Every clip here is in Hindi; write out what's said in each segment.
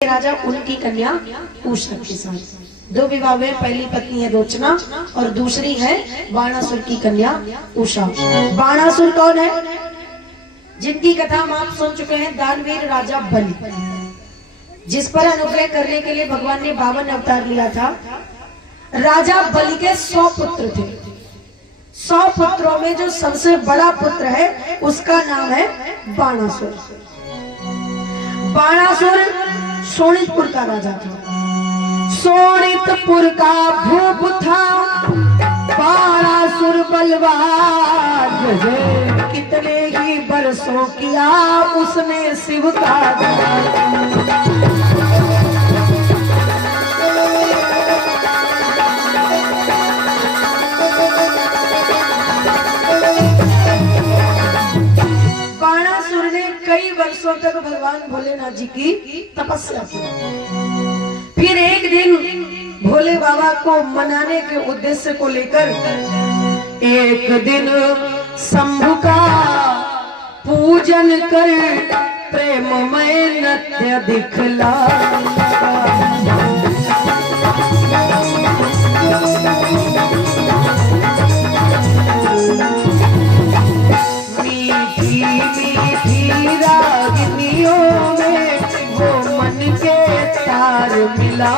राजा उनकी कन्या उषा के साथ दो विवाह हुए। पहली पत्नी है रोचना और दूसरी है बाणासुर की कन्या उषा। बाणासुर कौन है? जिनकी कथा हम आप सुन चुके हैं। दानवीर राजा बलि, जिस पर अनुग्रह करने के लिए भगवान ने 52 अवतार लिया था। राजा बलि के 100 पुत्र थे। 100 पुत्रों में जो सबसे बड़ा पुत्र है उसका नाम है बाणासुर। बाणासुर सोनितपुर का राजा था। सोनितपुर का भूप था बाणासुर बलवान। कितने ही बरसों किया उसने शिव का वर्षों तक भगवान भोलेनाथ जी की तपस्या की। फिर एक दिन भोले बाबा को मनाने के उद्देश्य को लेकर एक दिन शंभु का पूजन कर प्रेममय नृत्य दिखला। मिला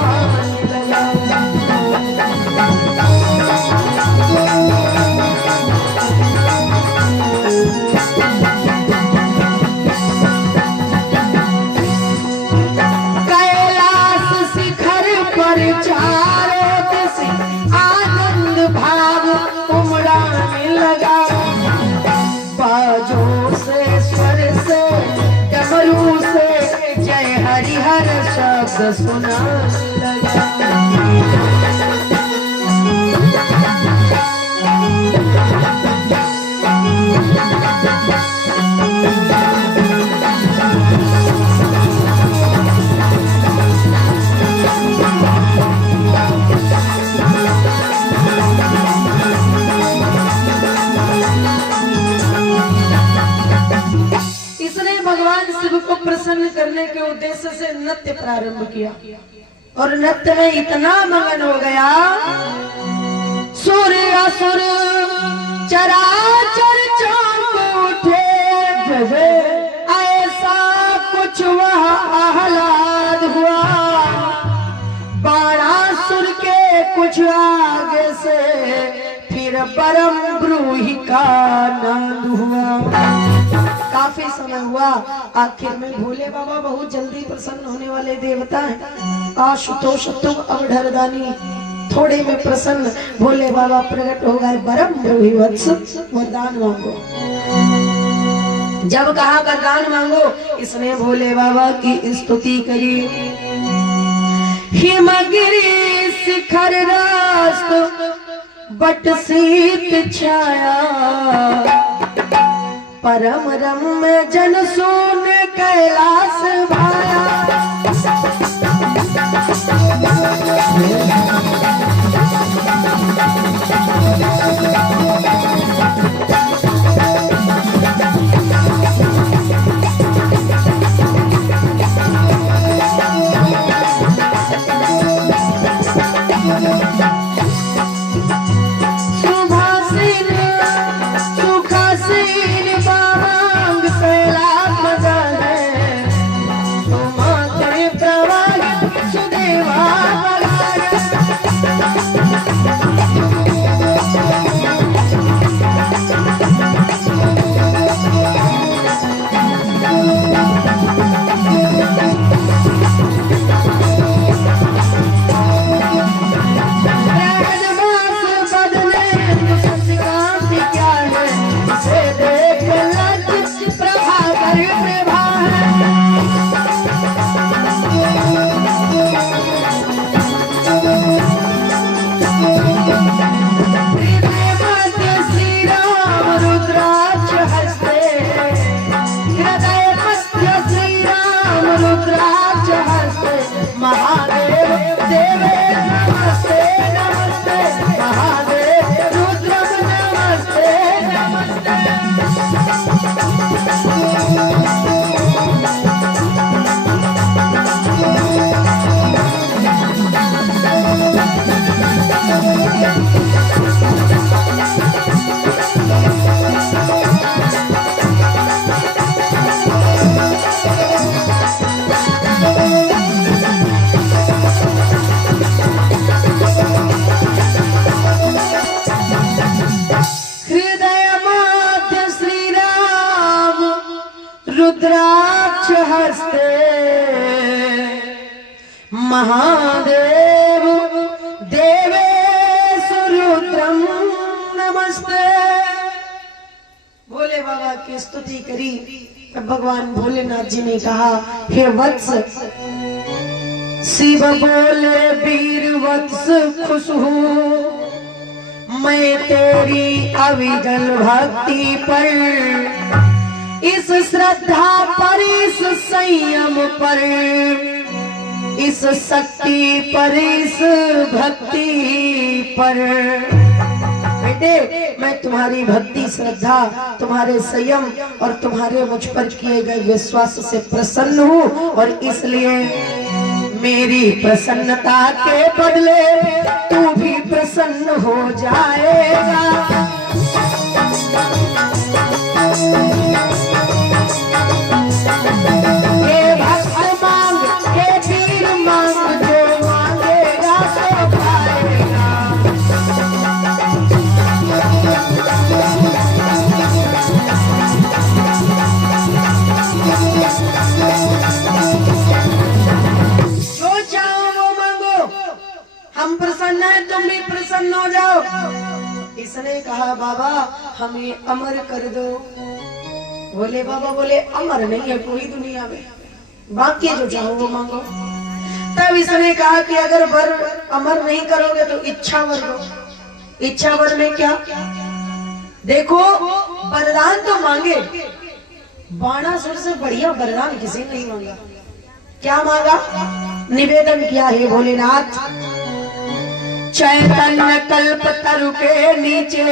कैलाश शिखर पर चारों दिशा आनंद भाव उमड़ाने लगा। बाजों से स्वर से डमरू से जय हरिहर शब्द सुना लगा। को प्रसन्न करने के उद्देश्य से नृत्य प्रारंभ किया और नृत्य में इतना मगन हो गया। सूर्य असुर चराचर चौंक उठे। ऐसा कुछ वह आह्लाद हुआ। बाणासुर के कुछ आगे से फिर परम ब्रूही का नाद हुआ। काफी समय हुआ। आखिर में भोले बाबा बहुत जल्दी प्रसन्न होने वाले देवता हैं। आशुतोष तुम अवधरदानी, थोड़े में प्रसन्न भोले बाबा प्रकट हो गए। परम ब्रूहि वत्स वरदान मांगो। जब कहा वरदान मांगो, इसने भोले बाबा की स्तुति करी। हिमगिरी शिखर रास्त बट शीत छाया। परम रम्य जन सोन कैलाश भाया। महादेव देवेश रुद्रम नमस्ते। भोले बाबा की स्तुति करी तब भगवान भोलेनाथ जी ने कहा, हे वत्स, शिव बोले वीर वत्स खुश हूँ मैं तेरी अविचल भक्ति पर, इस श्रद्धा पर, इस संयम पर, इस शक्ति पर, इस भक्ति पर। बेटे, मैं तुम्हारी भक्ति, श्रद्धा, तुम्हारे संयम और तुम्हारे मुझ पर किए गए विश्वास से प्रसन्न हूँ, और इसलिए मेरी प्रसन्नता के बदले तू भी प्रसन्न हो जाएगा। हे भक्त मांग, हे वीर मांग, जो मांगेगा सो पाएगा। हम प्रसन्न है, तुम भी प्रसन्न हो जाओ। इसने कहा, बाबा हमें अमर कर दो। बोले बाबा बोले, अमर नहीं है कोई दुनिया में, बाकी जो चाहो वो मांगो। तब इसने कहा कि अगर वर अमर नहीं करोगे तो इच्छा वर दो। इच्छा वर में क्या? देखो, वरदान तो मांगे, बाणासुर से बढ़िया वरदान किसी नहीं मांगा। क्या मांगा? निवेदन किया, हे भोलेनाथ, चैतन्य कल्प तरु के नीचे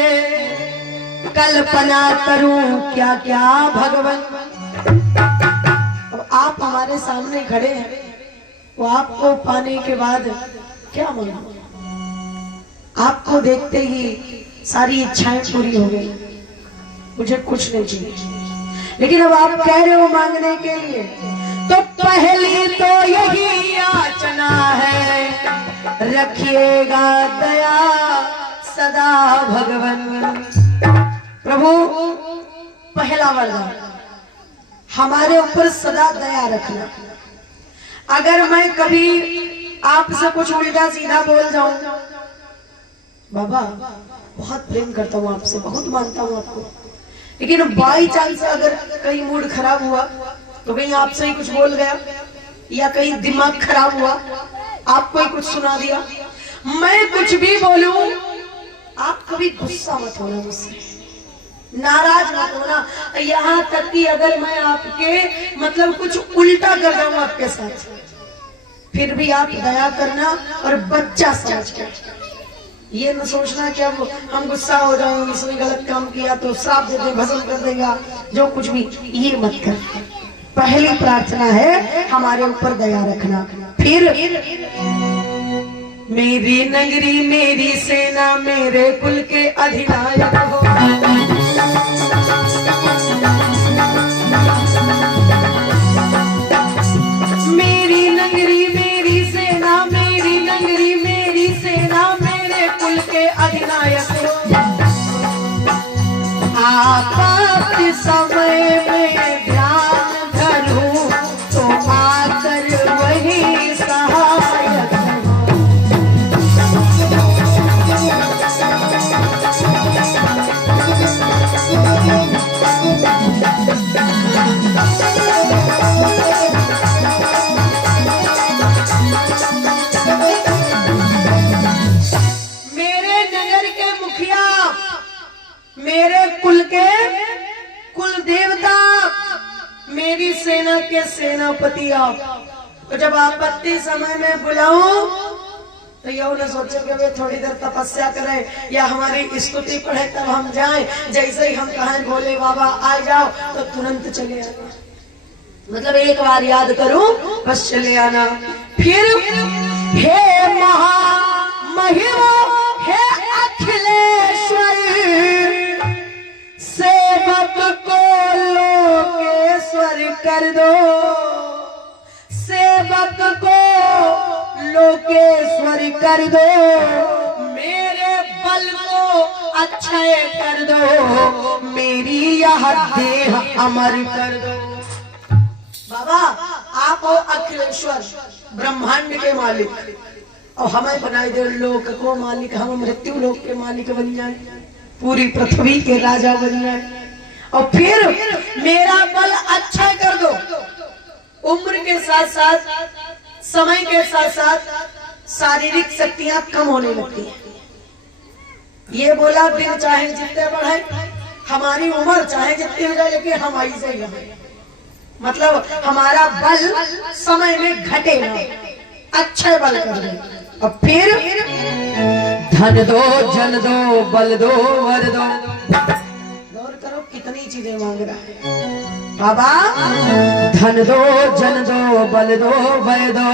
कल्पना करूं क्या क्या भगवान। अब आप हमारे सामने खड़े हैं, वो आपको पाने के बाद क्या मांगा? आपको देखते ही सारी इच्छाएं पूरी हो गई, मुझे कुछ नहीं चाहिए। लेकिन अब आप कह रहे हो मांगने के लिए, तो पहली तो यही याचना है, रखिएगा दया सदा भगवन। प्रभु, पहला वरदान, हमारे ऊपर सदा दया रखना। अगर मैं कभी आपसे कुछ उल्टा सीधा बोल जाऊं, बाबा बहुत प्रेम करता हूं आपसे, बहुत मानता हूं आपको, लेकिन बाई चांस अगर कहीं मूड खराब हुआ तो कहीं आपसे ही कुछ बोल गया, या कहीं दिमाग खराब हुआ, आपको ही कुछ सुना दिया, मैं कुछ भी बोलूं, आप कभी गुस्सा मत होना मुझसे, नाराज मत होना। यहाँ तक कि अगर मैं आपके मतलब कुछ उल्टा कर जाऊं आपके साथ, फिर भी आप दया करना और बच्चा समझ कर। ये न सोचना कि अब हम गुस्सा हो जाएंगे, इसने गलत काम किया तो श्राप दे दे, भस्म कर देगा, जो कुछ भी, ये मत कर। पहली प्रार्थना है हमारे ऊपर दया रखना। फिर मेरी नगरी, मेरी सेना, मेरे कुल के अधिनायक हो। मेरी नगरी, मेरी सेना, मेरी नगरी, मेरी सेना, मेरे कुल के अधिनायक हो। आपात समय में ध्यान धरूं तो आकर वही सहायक हो। मेरे नगर के मुखिया, मेरे कुल के कुल देवता, मेरी सेना के सेनापति आप, तो जब आपत्ति समय में बुलाऊं तो यह न सोचे कि वे थोड़ी देर तपस्या करें या हमारी स्तुति पढ़े तब हम जाएं। जैसे ही हम कहें भोले बाबा आ जाओ तो तुरंत चले आना, मतलब एक बार याद करूं बस चले आना। फिर हे महामहिम, हे अखिलेश्वर, सेवक को लोकेश्वर कर दो, सेवक को लोकेश्वर कर दो, मेरे बल को अक्षय कर दो, मेरी यह देह अमर कर दो। बाबा आप हो अखिलेश्वर, ब्रह्मांड के मालिक, और हमें बनाए दे लोक को मालिक, हम मृत्यु लोक के मालिक बन जाए, पूरी पृथ्वी के राजा बन जाए, और फिर मेरा बल अच्छा कर दो। उम्र के साथ साथ, समय के साथ साथ शारीरिक शक्तियां कम होने लगती हैं। ये बोला दिन चाहे जितने बढ़े, हमारी उम्र चाहे जितनी हो जाए, लेकिन हम ऐसे ही रहे, मतलब हमारा बल समय में घटेगा, अच्छे बल कर दो। अब फिर धन दो, जन दो, बल दो, वर दो। गौर करो कितनी चीजें मांग रहा है बाबा। धन दो, जन दो, बल दो, वर दो,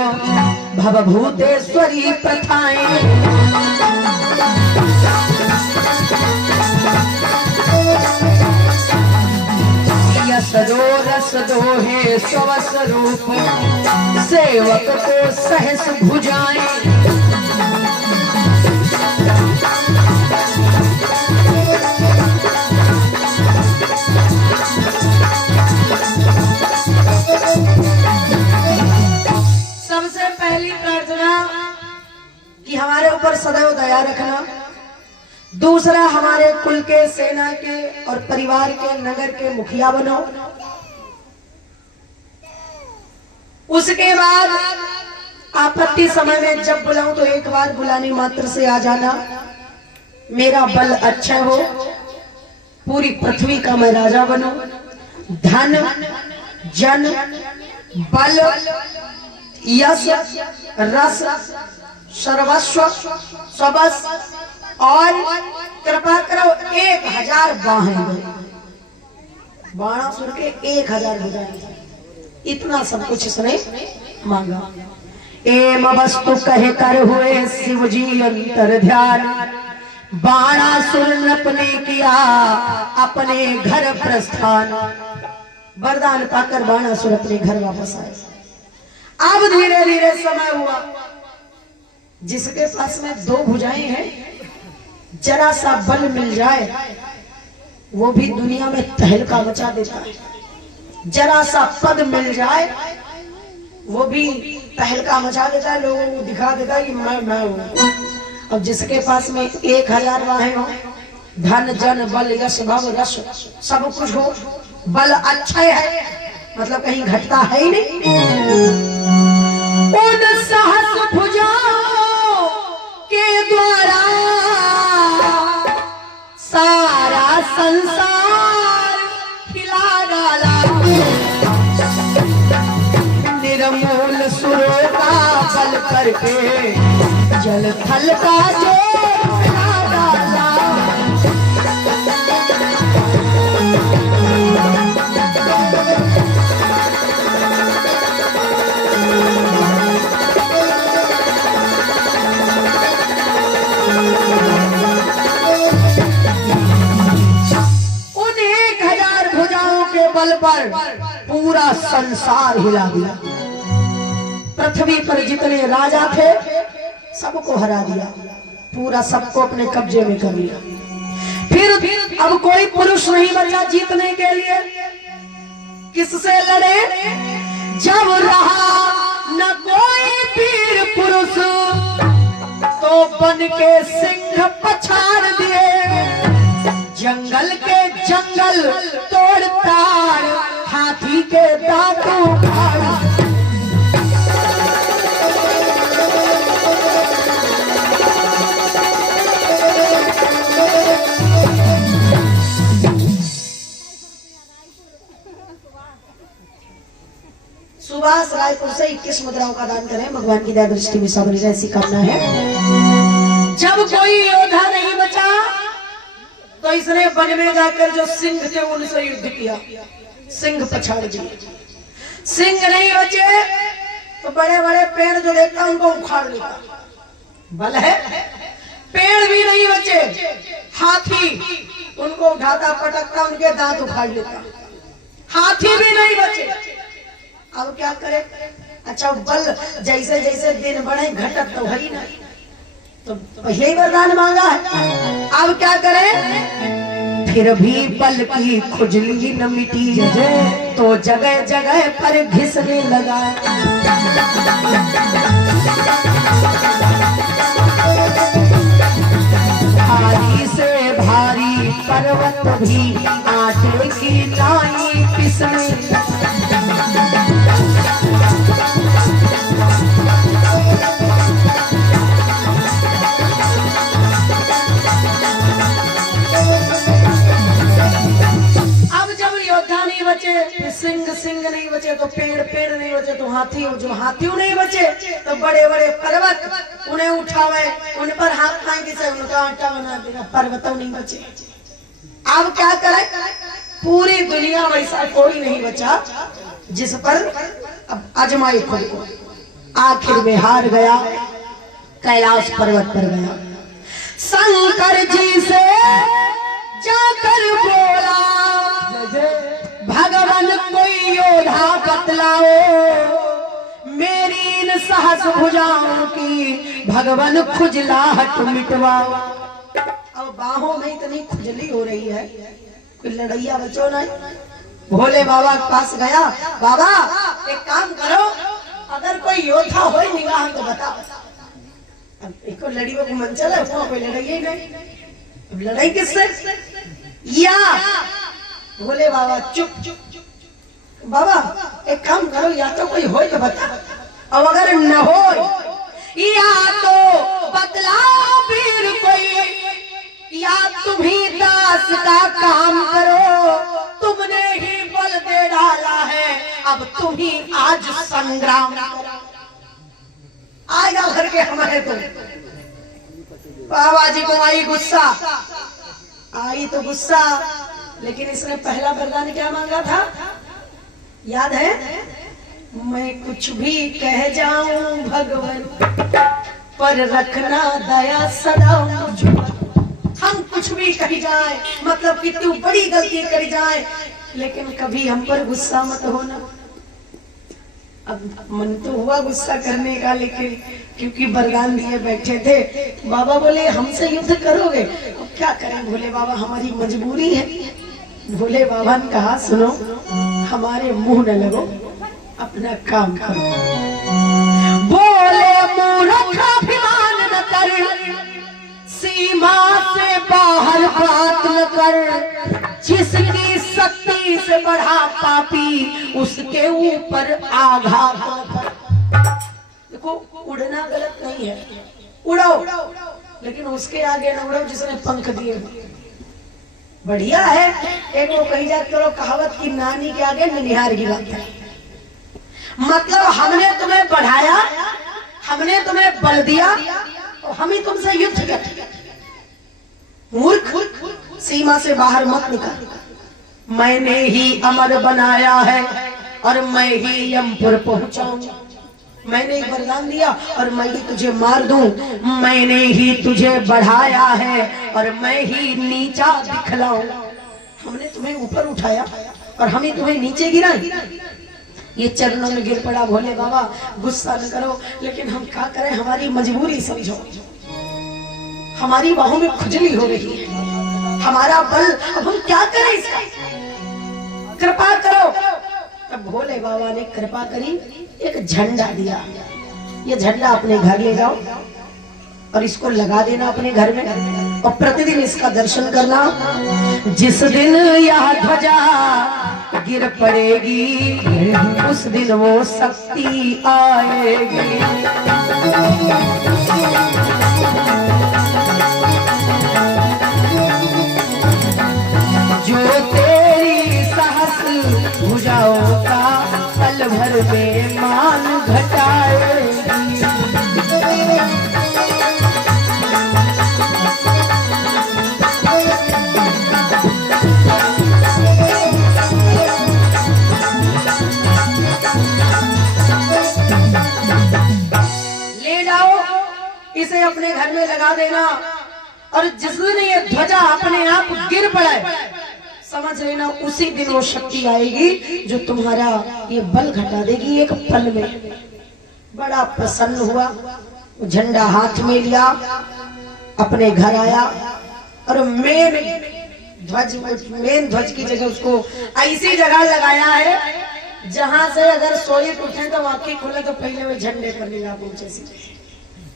भवभूतेश्वरी प्रथाएं। सजो रस दो है स्वस रूप, सेवक को सहस भुजाएं। सबसे पहली प्रार्थना कि हमारे ऊपर सदैव दया रखना। दूसरा, हमारे कुल के, सेना के और परिवार के, नगर के मुखिया बनो। उसके बाद आपत्ति समय में जब बुलाऊं तो एक बार बुलाने मात्र से आ जाना। मेरा बल अच्छा हो, पूरी पृथ्वी का मैं राजा बनूं। धन, जन, बल, यश, रस, सर्वस्व, सबस, और कृपा करो 1000 बाहें दो। बाणासुर के 1000 हो जाएंगे, इतना सब कुछ इसने मांगा। एम वस्तु कहे कर हुए शिव जी अंतर ध्यान, बाणासुर नपने किया अपने घर प्रस्थान। वरदान पाकर बाणासुर अपने घर वापस आए। अब धीरे धीरे समय हुआ, जिसके पास में 2 भुजाएं हैं, जरा सा बल मिल जाए वो भी दुनिया में तहलका मचा देता है। जरा सा पद मिल जाए वो भी तहलका मचा देता है, लोगों को दिखा देता है कि मैं हूं। अब जिसके पास में 1000 बाहें हो, धन, जन, बल, यश, भव, रस सब कुछ हो, बल अच्छा है, मतलब कहीं घटता है ही नहीं। उन सहस भुजाओं के द्वारा सारा संसार खिला डाला, निर्मूल सुरों का बल करके जल थल का जोर मिला डाला। बल पर पूरा संसार हिला दिया। पृथ्वी पर जितने राजा थे सबको हरा दिया, पूरा सबको अपने कब्जे में कर लिया। फिर अब कोई पुरुष नहीं बचा जीतने के लिए। किससे लड़े? जब रहा न कोई वीर पुरुष तो बन के सिंह पछाड़ दिए, जंगल के जंगल तोड़ ताड़ हाथी के दांत उखाड़। सुभाष रायपुर से 21 मुद्राओं का दान करें, भगवान की दया दृष्टि में सबरी ऐसी कामना है। जब कोई योद्धा नहीं बचा तो इसने वन में जाकर जो सिंह थे उनसे युद्ध किया, सिंह पछाड़ दिए। सिंह नहीं बचे तो बड़े बड़े पेड़ जो देखता उनको उखाड़ लेता, बल है। पेड़ भी नहीं बचे, हाथी उनको उठाता पटकता, उनके दांत उखाड़ लेता। हाथी भी नहीं बचे, अब क्या करे? अच्छा बल जैसे जैसे दिन बढ़े घटत तो है ही नहीं, तो पहले ही वरदान मांगा है, अब क्या करे? फिर भी बल की खुजली न मिटी तो जगह जगह पर घिसने लगा। भारी से भारी पर्वत भी आटे की लाई पिसने। सिंह नहीं बचे तो पेड़ नहीं बचे तो हाथी, जो हाथी नहीं बचे तो बड़े बड़े पर्वत उन्हें उठावे, उन पर हाथ फेंके से उनका आटा बना देगा, पर्वतों नहीं बचे। अब क्या करे, पूरी दुनिया वैसा कोई नहीं बचा जिस पर अब आजमाई खुद को। आखिर में हार गया, कैलाश पर्वत पर गया, शंकर जी से जाकर बोला भगवान कोई योद्धा बतलाओ, मेरी इन सहस भुजाओं की भगवान खुजलाहट मिटवाओ। अब बाहों में इतनी खुजली हो रही है, कोई लड़ैया बचो नहीं। भोले बाबा के पास गया, बाबा एक काम करो, अगर कोई योद्धा हो निगाह तो बता। अब एक लड़ियों को मन चला, कोई लड़ाई नहीं, अब लड़ाई किससे? या भोले बाबा चुप। बाबा एक काम करो, या तो कोई हो तो बता, और अगर न हो या तो बतलाओ फिर कोई, या तुम ही दास का काम करो, तुमने ही बल दे डाला है, अब तुम ही आज संग्राम आएगा भर के हमारे। तो बाबा जी को आई गुस्सा, आई तो गुस्सा, लेकिन इसने पहला वरदान क्या मांगा था याद है? मैं कुछ भी कह जाऊं भगवान, पर रखना दया सदा मुझ पर। हम कुछ भी कही जाए, मतलब कि तू बड़ी गलती करी जाए, लेकिन कभी हम पर गुस्सा मत होना। अब मन तो हुआ गुस्सा करने का, लेकिन क्योंकि वरदान दिए बैठे थे, बाबा बोले हमसे युद्ध करोगे? अब क्या करें भोले बाबा, हमारी मजबूरी है। भोले बाबा ने कहा सुनो, हमारे मुंह न लगो, अपना काम करो। बोले मूर्ख अभिमान न कर, सीमा से बाहर बात न कर, जिसकी शक्ति से बढ़ा पापी उसके ऊपर आघात न कर। देखो उड़ना गलत नहीं है, उड़ो, लेकिन उसके आगे न उड़ो जिसने पंख दिए। बढ़िया है, एक वो कही जाती करो कहावत की नानी के आगे ननिहार की बात है। मतलब हमने तुम्हें बढ़ाया, हमने तुम्हें बल दिया, तो हम ही तुमसे युद्ध करें। मूर्ख, सीमा से बाहर मत निकल। मैंने ही अमर बनाया है और मैं ही यमपुर पहुंचाऊंगा। मैंने एक वरदान दिया और मैं ही तुझे मार दूं, मैंने ही तुझे बढ़ाया है और मैं ही नीचा दिखलाऊं। हमने तुम्हें ऊपर उठाया और हम ही तुम्हें नीचे गिराए। ये चरणों में गिर पड़ा। भोले बाबा गुस्सा न करो, लेकिन हम क्या करें, हमारी मजबूरी समझो। हमारी बाहों में खुजली हो रही है, हमारा बल, अब हम क्या करें इसका, कृपा करो। तब भोले बाबा ने कृपा करी, एक झंडा दिया। ये झंडा अपने घर ले जाओ और इसको लगा देना अपने घर में, और प्रतिदिन इसका दर्शन करना। जिस दिन यह ध्वजा गिर पड़ेगी, उस दिन वो शक्ति आएगी। जो तेरी साहस भुजाओं का पल भर में मान घटाएगी। ले जाओ, इसे अपने घर में लगा देना, और जिस दिन ये ध्वजा अपने आप गिर पड़े, समझ लेना उसी दिन वो शक्ति आएगी जो तुम्हारा ये बल घटा देगी एक पल में। बड़ा प्रसन्न हुआ, झंडा हाथ में लिया, अपने घर आया और मेन ध्वज की जगह उसको ऐसी जगह लगाया है जहां से अगर सोए उठे तो आंखें खोले तो पहले वो झंडे पर निगाह पहुंचे सीधे,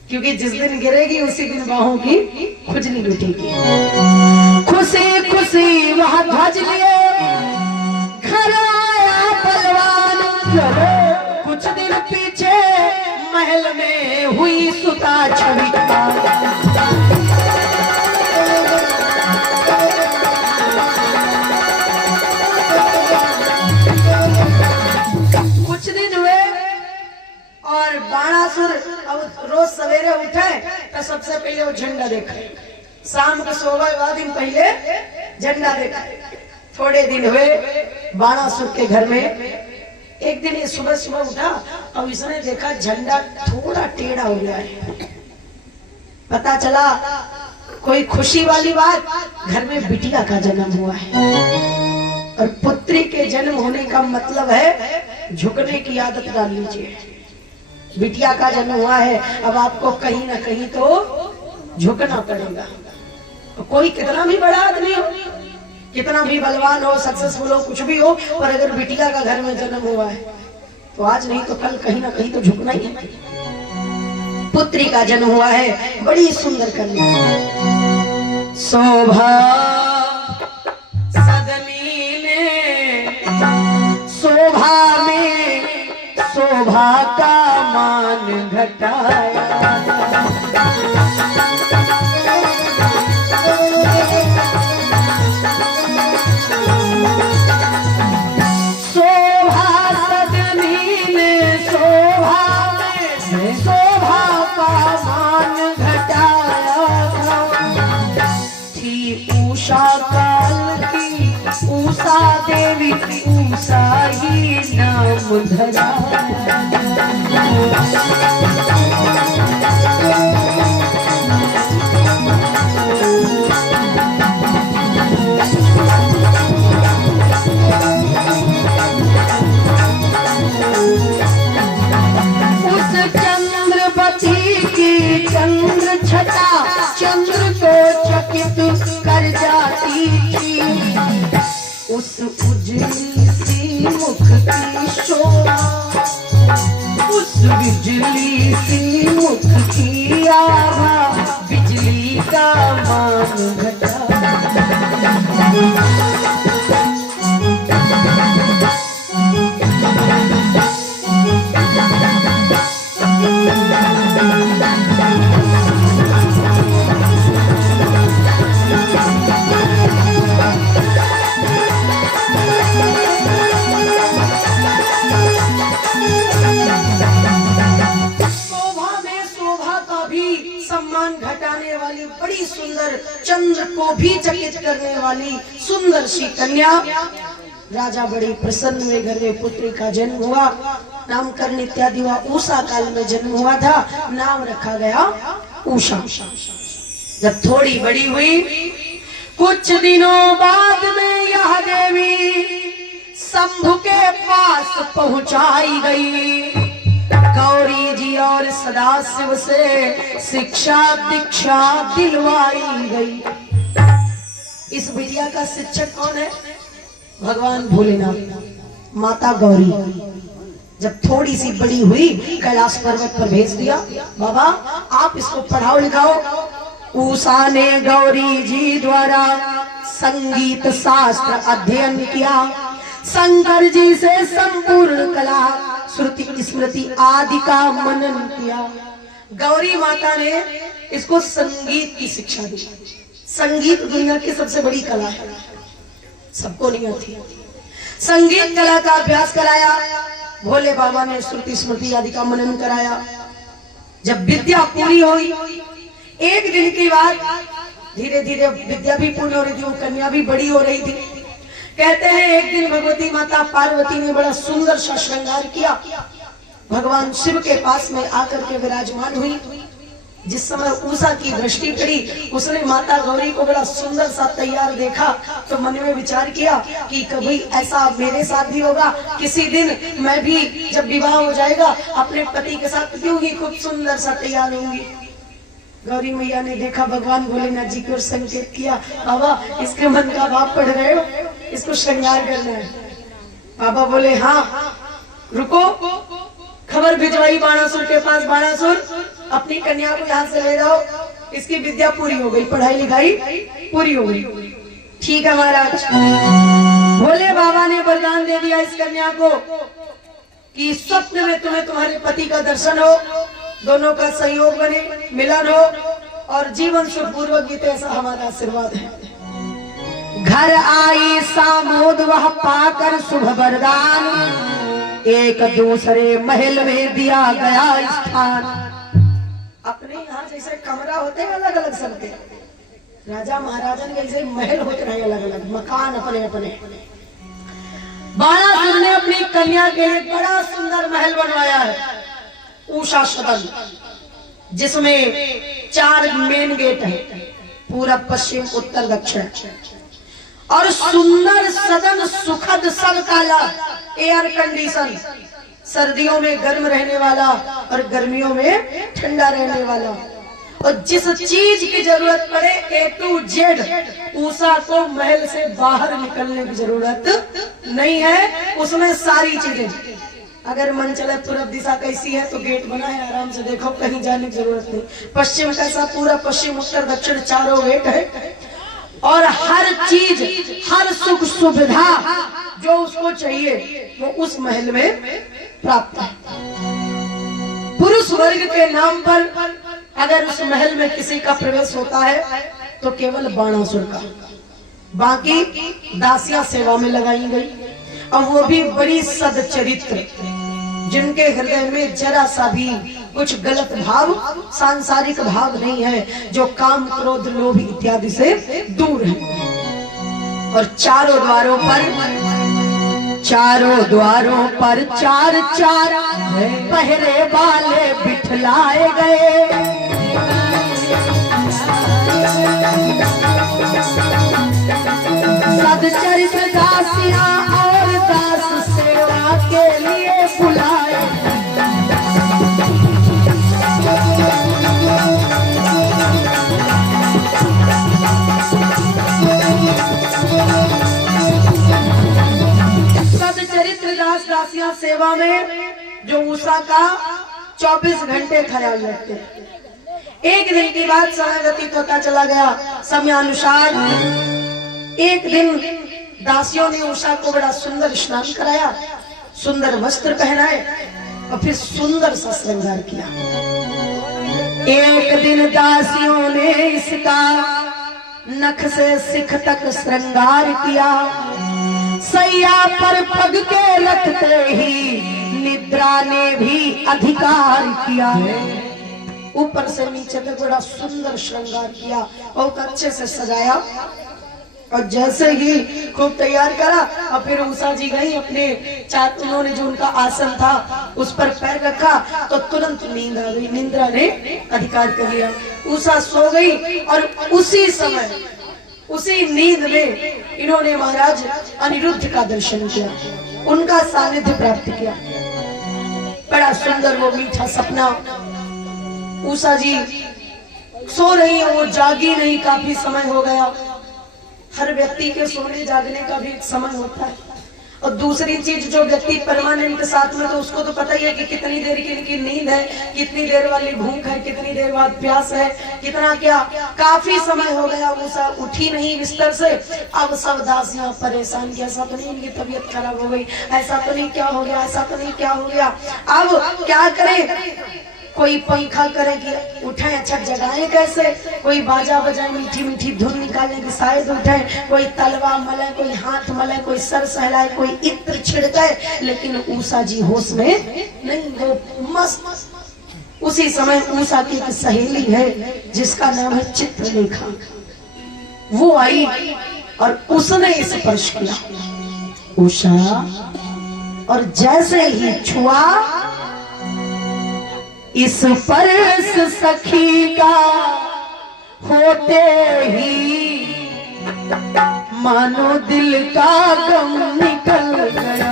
क्योंकि जिस दिन गिरेगी उसी दिन बाहों की खुजली लुटेगी। खुशी खुशी वहां ध्वज लिए घर आया बलवान, कुछ दिन पीछे महल में हुई सुता छवि। कुछ दिन हुए और बाणासुर अब रोज सवेरे उठे तो सबसे पहले वो झंडा देखा, शाम को सोवा दिन पहले झंडा देखा। थोड़े दिन हुए बाणासुर के घर में, एक दिन ये सुबह सुबह उठा और इसने देखा झंडा थोड़ा टेढ़ा हो गया है। पता चला कोई खुशी वाली बात, घर में बिटिया का जन्म हुआ है और पुत्री के जन्म होने का मतलब है झुकने की आदत डाल लीजिए। बिटिया का जन्म हुआ है, अब आपको कहीं ना कहीं तो झुकना पड़ेगा। कोई कितना भी बड़ा आदमी हो, कितना भी बलवान हो, सक्सेसफुल हो, कुछ भी हो, पर अगर बिटिया का घर में जन्म हुआ है तो आज नहीं तो कल कहीं ना कहीं तो झुकना ही है। पुत्री का जन्म हुआ है, बड़ी सुंदर कन्या, शोभा सदनी ने शोभा में शोभा का मान घटाया। देवी उषा ही नाम धरा। उस चंद्रवती की चंद्र छटा चंद्र को चकित कर जाती थी। उस उजली सी मुख की शोभा, उस बिजली सी मुख की आभा, बिजली का मान घटा। घटाने वाली बड़ी सुंदर, चंद्र को भी चकित करने वाली सुंदर सी कन्या। राजा बड़ी प्रसन्न हुए, घर में पुत्री का जन्म हुआ, नामकरण इत्यादि हुआ। उषा काल में जन्म हुआ था, नाम रखा गया उषा। जब थोड़ी बड़ी हुई, कुछ दिनों बाद में यह देवी शंभु के पास पहुंचाई गई। गौरी जी और सदाशिव से शिक्षा दीक्षा दिलवाई गई। इस बिटिया का शिक्षक कौन है? भगवान भोलेनाथ, माता गौरी। जब थोड़ी सी बड़ी हुई, कैलाश पर्वत पर भेज दिया, बाबा आप इसको पढ़ाओ लिखाओ। उषा ने गौरी जी द्वारा संगीत शास्त्र अध्ययन किया, शंकर जी से संपूर्ण कला श्रुति स्मृति आदि का मनन किया। गौरी माता ने इसको संगीत की शिक्षा दी। संगीत दुनिया की सबसे बड़ी कला है, सबको नहीं आती। संगीत कला का अभ्यास कराया, भोले बाबा ने श्रुति स्मृति आदि का मनन कराया। जब विद्या पूरी हुई, एक दिन की बात, धीरे धीरे विद्या भी पूर्ण हो रही थी, वो कन्या भी बड़ी हो रही थी। कहते हैं एक दिन भगवती माता पार्वती ने बड़ा सुंदर सा श्रृंगार किया, भगवान शिव के पास में आकर के विराजमान हुई। जिस समय उषा की दृष्टि पड़ी, उसने माता गौरी को बड़ा सुंदर सा तैयार देखा, तो मन में विचार किया कि कभी ऐसा मेरे साथ भी होगा, किसी दिन मैं भी जब विवाह हो जाएगा अपने पति के साथ क्यों ही खूब सुंदर सा तैयार होंगी। गौरी मैया ने देखा, भगवान भोलेनाथ जी को संकेत किया, बाबा इसके मन का भाव पढ़ रहे हो, इसको श्रृंगार करना है। पापा बोले हाँ रुको, खबर भिजवाई बाणासुर के पास, बाणासुर अपनी कन्या को यहाँ से ले जाओ, इसकी विद्या पूरी हो गई, पढ़ाई लिखाई पूरी हो गई। ठीक है महाराज। भोले बाबा ने वरदान दे दिया इस कन्या को कि स्वप्न में तुम्हें तुम्हारे पति का दर्शन हो, दोनों का सहयोग बने, मिलन हो और जीवन सुखपूर्वक बीते, ऐसा हमारा आशीर्वाद है। घर आई सामोद वह पाकर शुभ वरदान, एक दूसरे महल में दिया गया स्थान। अपने यहाँ जैसे कमरा होते हैं अलग अलग सबके, राजा महाराजा के जैसे महल होते रहे अलग अलग, मकान अपने अपने। बाणासुर ने अपनी कन्या के लिए बड़ा सुंदर महल बनवाया है, उषा सदन, जिसमें 4 मेन गेट है, पूरब पश्चिम उत्तर दक्षिण, और सुंदर सदन, सुखद सब काला, एयर कंडीशन, सर्दियों में गर्म रहने वाला और गर्मियों में ठंडा रहने वाला, और जिस चीज की जरूरत पड़े A to Z, उषा को महल से बाहर निकलने की जरूरत नहीं है, उसमें सारी चीजें। अगर मन चले पूरब दिशा कैसी है तो गेट बना है, आराम से देखो, कहीं जाने की जरूरत नहीं। पश्चिम कैसा, पूरा पश्चिम उत्तर दक्षिण चारों गेट है, और हर चीज, हर सुख सुविधा जो उसको चाहिए वो उस महल में प्राप्त है। पुरुष वर्ग के नाम पर अगर उस महल में किसी का प्रवेश होता है तो केवल बाणासुर का, बाकी दासियां सेवा में लगाई गई, और वो भी बड़ी सदचरित्र, जिनके हृदय में जरा सा भी कुछ गलत भाव, सांसारिक भाव नहीं है, जो काम क्रोध लोभ इत्यादि से दूर है। और चारों द्वारों पर 4 पहरे वाले बिठलाए गए, सदचरित्र दासियां और दास सेवा के लिए बुलाए। सदचरित्र दास दासियां सेवा में जो उषा का 24 घंटे ख्याल रखते हैं। एक दिन की बात, समय व्यतीत होता चला गया, समयानुसार एक दिन दासियों ने उषा को बड़ा सुंदर स्नान कराया, सुंदर वस्त्र पहनाए और फिर सुंदर सा श्रृंगार किया। एक दिन दासियों ने इसका नख से सिख तक श्रृंगार किया, सैया पर पग के रखते ही निद्रा ने भी अधिकार किया। ऊपर से नीचे तक बड़ा सुंदर श्रृंगार किया, बहुत अच्छे से सजाया, और जैसे ही खूब तैयार करा और फिर उषा जी गई अपने उन्होंने जो उनका आसन था उस पर पैर रखा तो तुरंत नींद आ गई, निद्रा ने अधिकार कर लिया। उषा सो गई और उसी समय, उसी नींद में इन्होंने महाराज अनिरुद्ध का दर्शन किया, उनका सानिध्य प्राप्त किया। बड़ा सुंदर वो मीठा सपना। उषा जी सो रही है, वो जागी नहीं, काफी समय हो गया। हर व्यक्ति के सोने जागने का भी एक समय होता है। और दूसरी चीज, जो व्यक्ति परमानेंट साथ में, तो उसको तो पता ही है कि कितनी देर की इनकी नींद है, कितनी देर वाली भूख है, कितनी देर बाद प्यास है, कितना क्या। काफी समय हो गया, उषा उठी नहीं बिस्तर से। अब सब दासियां परेशान की, ऐसा तो नहीं इनकी तबीयत खराब हो गई, ऐसा तो नहीं क्या हो गया, ऐसा तो नहीं क्या हो गया। अब क्या करें? कोई पंखा करे कि उठे, अच्छा जगाए कैसे? कोई बाजा बजाए, मीठी मीठी धुन निकालने की शायद उठे, कोई तलवा मले, कोई हाथ मले, कोई सर सहलाए, कोई इत्र छिड़के, लेकिन उषा जी होश में नहीं, वो मस्त। उसी समय उषा की एक सहेली है जिसका नाम है चित्रलेखा, वो आई और उसने स्पर्श किया उषा, और जैसे ही छुआ, इस स्पर्श सखी का होते ही मानो दिल का गम निकल गया।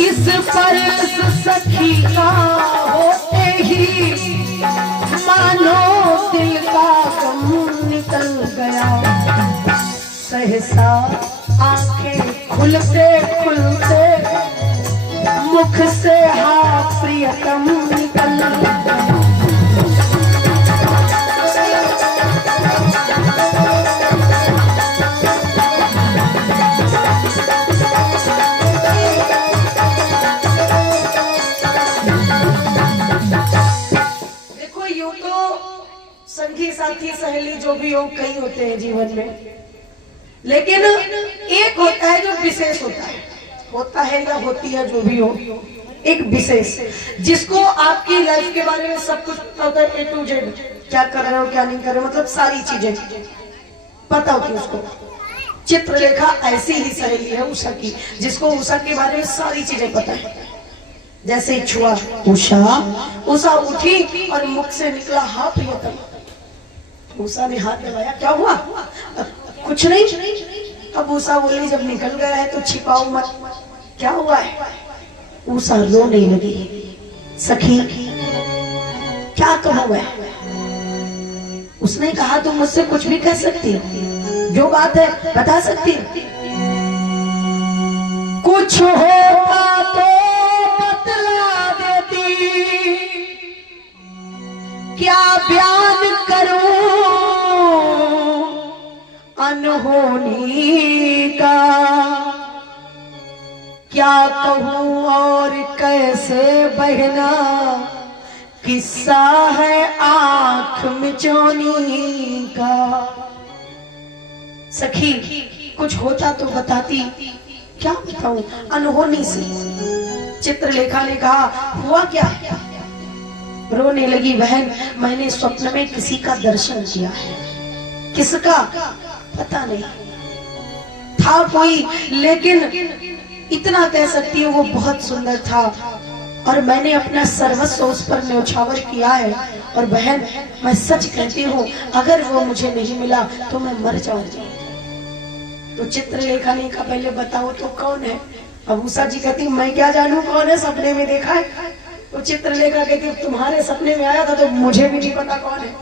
इस स्पर्श सखी का होते ही मानो ऐसा आंखें खुलते खुलते मुख से हाँ प्रियतम निकल। देखो यूं तो संगी साथी सहेली जो भी हो कई होते हैं जीवन में, लेकिन एक होता है जो विशेष होता है या होती है जो भी हो, एक विशेष जिसको आपकी लाइफ के बारे में सब कुछ पता होता है, A to Z, क्या कर रहे हो क्या नहीं कर रहे हो, मतलब सारी चीजें पता होती है उसको। चित्रलेखा ऐसी ही सहेली है उषा की, जिसको उषा के बारे में सारी चीजें पता है। जैसे ही छुआ उषा उठी और मुख से निकला हाँ प्रियतम। उषा ने हाथ दबाया, क्या हुआ? कुछ नहीं। अब उषा बोली जब निकल गया है तो छिपाओ मत, क्या हुआ है? उषा रोने लगी, सखी क्या कहूं मैं? उसने कहा तुम मुझसे कुछ भी कह सकती हो, जो बात है बता सकती हो। कुछ होता तो बतला देती, क्या बयान करूं अनहोनी का, क्या कहूं और कैसे बहना, किस्सा है आंख मिचौनी का। सखी कुछ होता तो बताती, क्या बताऊं अनहोनी से। चित्रलेखा ने कहा हुआ क्या? रोने लगी बहन, मैंने स्वप्न में किसी का दर्शन किया है। किसका पता नहीं, था कोई, लेकिन इतना कह सकती हूँ वो बहुत सुंदर था और मैंने अपना सर्वस्व उस पर न्यौछावर किया है। और बहन मैं सच कहती हूँ, अगर वो मुझे नहीं मिला तो मैं मर जाऊंगी। तो चित्रलेखा ने कहा पहले बताओ तो कौन है? अब उषा जी कहती मैं क्या जानूं कौन है, सपने में देखा है। तो चित्रलेखा कहती तुम्हारे सपने में आया था तो मुझे भी नहीं पता कौन है,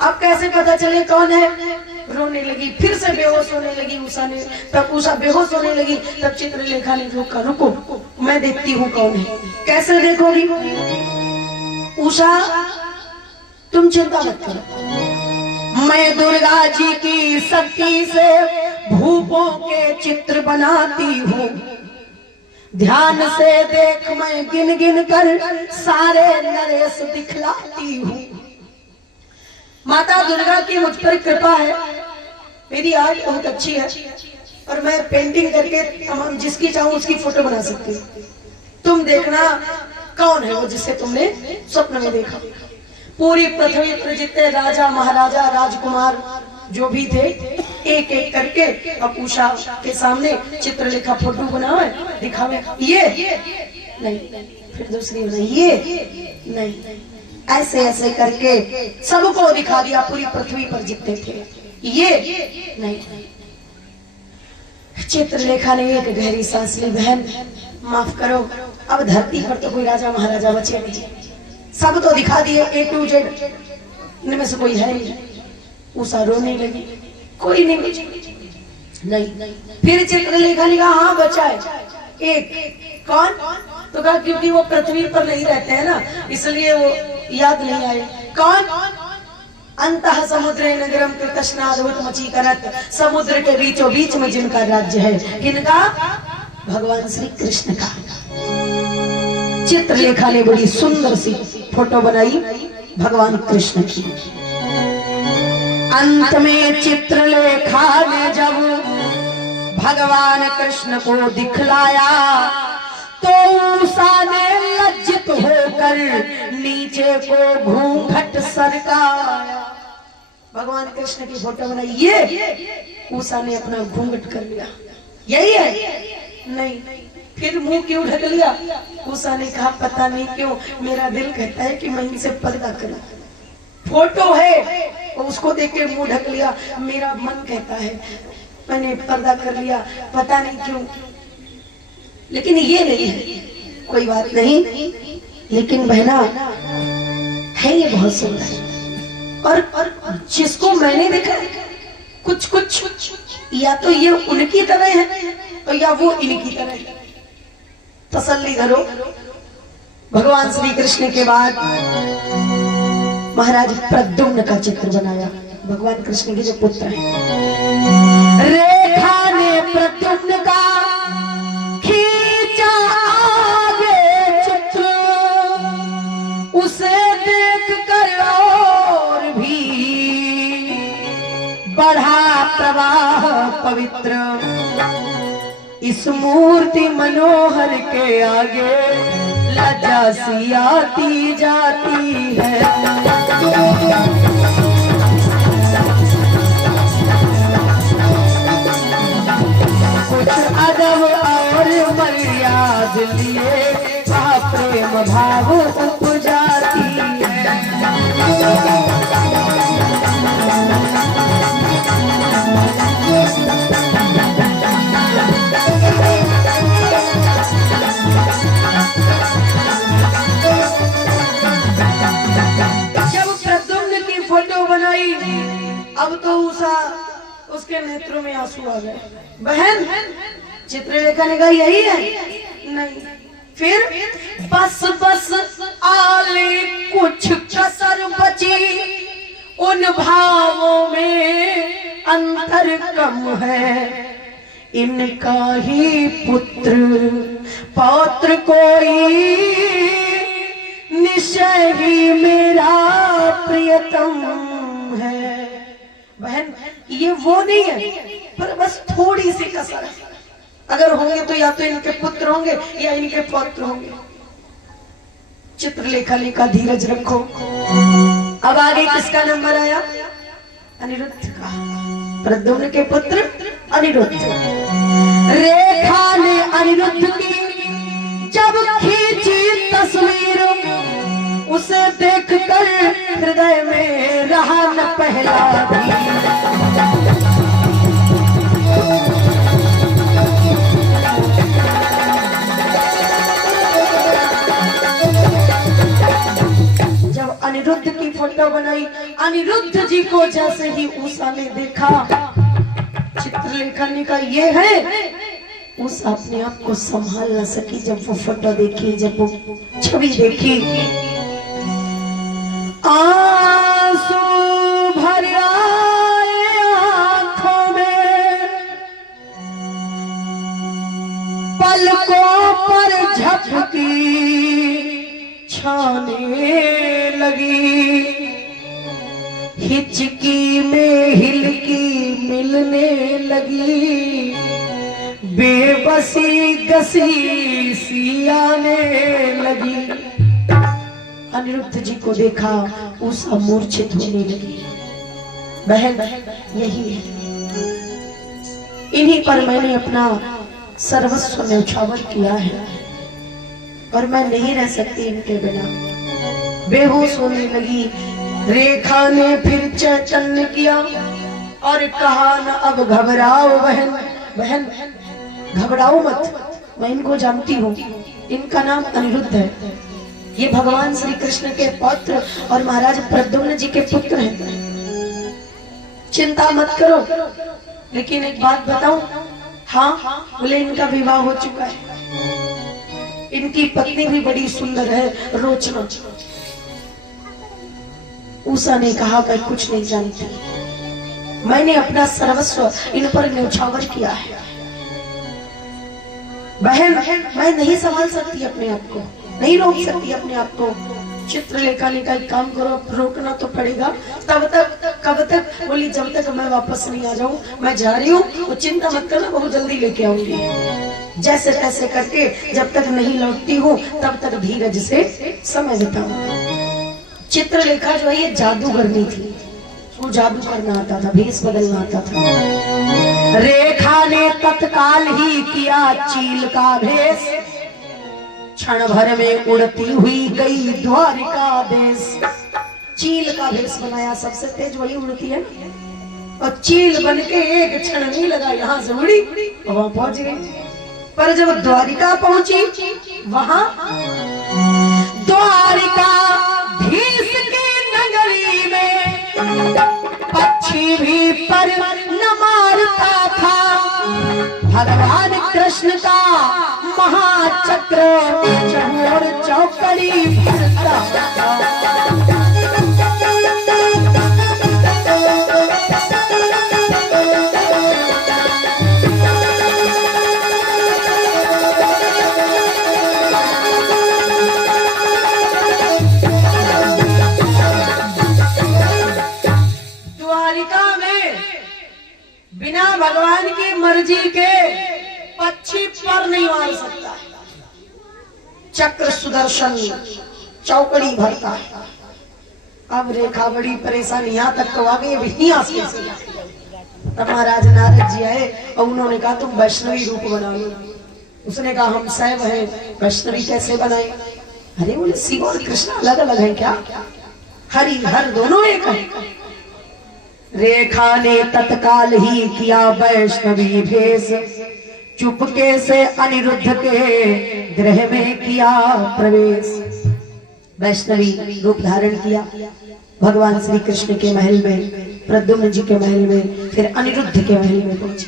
अब कैसे पता चले कौन है? रोने लगी, फिर से बेहोश होने लगी उषा ने। तब उषा बेहोश होने लगी, तब चित्रलेखा ने रोका, रुको मैं देखती हूँ कौन है। कैसे देखोगी? उषा तुम चिंता मत करो, मैं दुर्गा जी की शक्ति से भूपों के चित्र बनाती हूँ। ध्यान से देख मैं गिन गिन कर सारे नरेश दिखलाती हूँ। माता दुर्गा की मुझ पर कृपा है, मेरी आर्ट बहुत अच्छी है और मैं पेंटिंग करके तमाम जिसकी चाहूं उसकी फोटो बना सकती हूँ। तुम देखना कौन है वो जिसे तुमने स्वप्न में देखा। पूरी पृथ्वी पर जितने राजा महाराजा राजकुमार जो भी थे, एक एक करके अब उषा के सामने चित्रलेखा फोटो बनावे दिखावे। ये नहीं, फिर दूसरी नहीं, ये नहीं, ऐसे ऐसे करके सबको दिखा दिया पूरी पृथ्वी पर जितने थे। ये नहीं। चित्रलेखा ने एक गहरी सांस ली, बहन माफ करो, अब धरती पर तो कोई राजा महाराजा बचे नहीं, सब तो दिखा दिए A to Z, इनमें से कोई है नहीं। उषा रोने लगी, कोई नहीं बचा। नहीं। फिर चित्रलेखा ने कहा हाँ बचा है एक। कौन? तो कहा क्योंकि वो पृथ्वी पर नहीं रहते हैं ना, इसलिए वो याद नहीं आए। कौन? अंतः समुद्र नगरम कृतस्नादवत मचीकरत, समुद्र के बीचों बीच में जिनका राज्य है। किनका? भगवान श्री कृष्ण का। चित्रलेखा ने बड़ी सुंदर सी फोटो बनाई भगवान कृष्ण की। अंत में चित्रलेखा ने जब भगवान कृष्ण को दिखलाया तो उषा ने लज्जित होकर नीचे को घूंघट सरकाया। भगवान कृष्ण की फोटो बनाई, ये उषा ने अपना घूंघट कर लिया। यही है? नहीं। फिर मुंह क्यों ढक लिया? उषा ने कहा पता नहीं क्यों मेरा दिल कहता है कि मैं इनसे पर्दा करूं। फोटो है तो उसको देख के मुंह ढक लिया, मेरा मन कहता है मैंने पर्दा कर लिया, पता नहीं क्यों। लेकिन ये नहीं है, कोई बात नहीं। लेकिन बहना है ये बहुत सुंदर, और जिसको मैंने देखा कुछ या तो ये उनकी तरह है और या वो इनकी तरह है। तसल्ली करो। भगवान श्री कृष्ण के बाद महाराज प्रद्युम्न का चित्र बनाया, भगवान कृष्ण के जो पुत्र हैं। रेखा ने प्रद्युम्न का खींचा आगे चित्र, उसे देख कर और भी बढ़ा प्रवाह पवित्र। इस मूर्ति मनोहर के आगे लज्जा सी आती जाती है। कुछ अदब और मर्याद लिए प्रेम भाव उपजाती है। अब तो उसके नेत्रों में आंसू आ गए। बहन चित्रलेखा ने कहा यही है? नहीं। फिर बस बस आले कुछ कसर बची, उन भावों में अंतर कम है। इनका ही पुत्र पौत्र कोई निश्चय ही मेरा प्रियतम है। बहन ये वो नहीं है, पर बस थोड़ी सी कसर है। अगर होंगे तो या तो इनके पुत्र होंगे या इनके पौत्र होंगे। चित्रलेखा लिखा धीरज रखो। अब आगे किसका नंबर आया? अनिरुद्ध का। प्रद्युम्न के पुत्र अनिरुद्ध। रेखा ने अनिरुद्ध की जब खींची तस्वीर, उसे देखकर हृदय में रहा न पहला भी। जब अनिरुद्ध की फोटो बनाई, अनिरुद्ध जी को जैसे ही उषा ने देखा, चित्रलेखा ने कहा ये है। उषा अपने आप को संभाल न सकी जब वो फोटो देखी, जब वो छवि देखी। आंसू भर आए आंखों में, पलकों पर झपकी छाने लगी। हिचकी में हिलकी मिलने लगी, बेबसी गसी सी आने लगी। अनिरुद्ध जी को देखा, उषा मूर्छित होने लगी। बहन यही है, इन्हीं पर मैंने अपना सर्वस्व न्यौछावर किया है और मैं नहीं रह सकती इनके बिना। बेहोश होने लगी। रेखा ने फिर चैतन्य किया और कहा न अब घबराओ बहन। बहन घबराओ मत, मैं इनको जानती हूँ। इनका नाम अनिरुद्ध है। ये भगवान श्री कृष्ण के पौत्र और महाराज प्रद्युम्न जी के पुत्र हैं। चिंता मत करो। लेकिन एक बात बताऊं? हाँ, बोले इनका विवाह हो चुका है। इनकी पत्नी भी बड़ी सुंदर है, रोचना। उषा ने कहा मैं कुछ नहीं जानती, मैंने अपना सर्वस्व इन पर न्यौछावर किया है। बहन मैं नहीं संभाल सकती अपने आप को, नहीं रोक सकती अपने आप को। चित्रलेखा ने कहा काम करो, रोकना तो पड़ेगा। तब तक कब तक? बोली जब तक मैं वापस नहीं आ जाऊं। मैं जा रही हूँ, वो चिंता मत करना, बहुत जल्दी लेके आऊंगी। जैसे तैसे करके जब तक नहीं लौटती हूँ तब तक धीरज से समय बिताऊं। चित्रलेखा जो है ये जादूगरनी थी, वो जादू करना आता था, भेष बदलना आता था। रेखा ने तत्काल ही किया चील का भेष, क्षण भर में उड़ती हुई गई द्वारिका देश। चील का भेष बनाया, सबसे तेज वही उड़ती है, और चील बन के एक क्षण नहीं लगा, यहाँ से उड़ी और वहां पहुंच गई। पर जब द्वारिका पहुंची, वहां द्वारिका भीष की नगरी में पक्षी भी पर न मारता था। भगवान कृष्ण का महाचक्र चहोर चौकड़ी भरता था। बिना भगवान की मर्जी के पक्षी पर नहीं मार सकता। चक्र सुदर्शन चौकड़ी भरता है। अब रेखा बड़ी परेशानी, यहाँ तक तो आ गई, अब यहाँ से तब महाराज नारद जी आए और उन्होंने कहा तुम वैष्णवी रूप बना लो। उसने कहा हम शैव हैं, वैष्णवी कैसे बनाए? अरे बोले शिव और कृष्ण अलग अलग हैं क्या? हरि हर दोनों एक है। रेखा ने तत्काल ही किया वैष्णवी भेष, चुपके से अनिरुद्ध के गृह में किया प्रवेश। वैष्णवी रूप धारण किया भगवान श्री कृष्ण के महल में, प्रद्युम्न जी के महल में, फिर अनिरुद्ध के महल में पहुंची।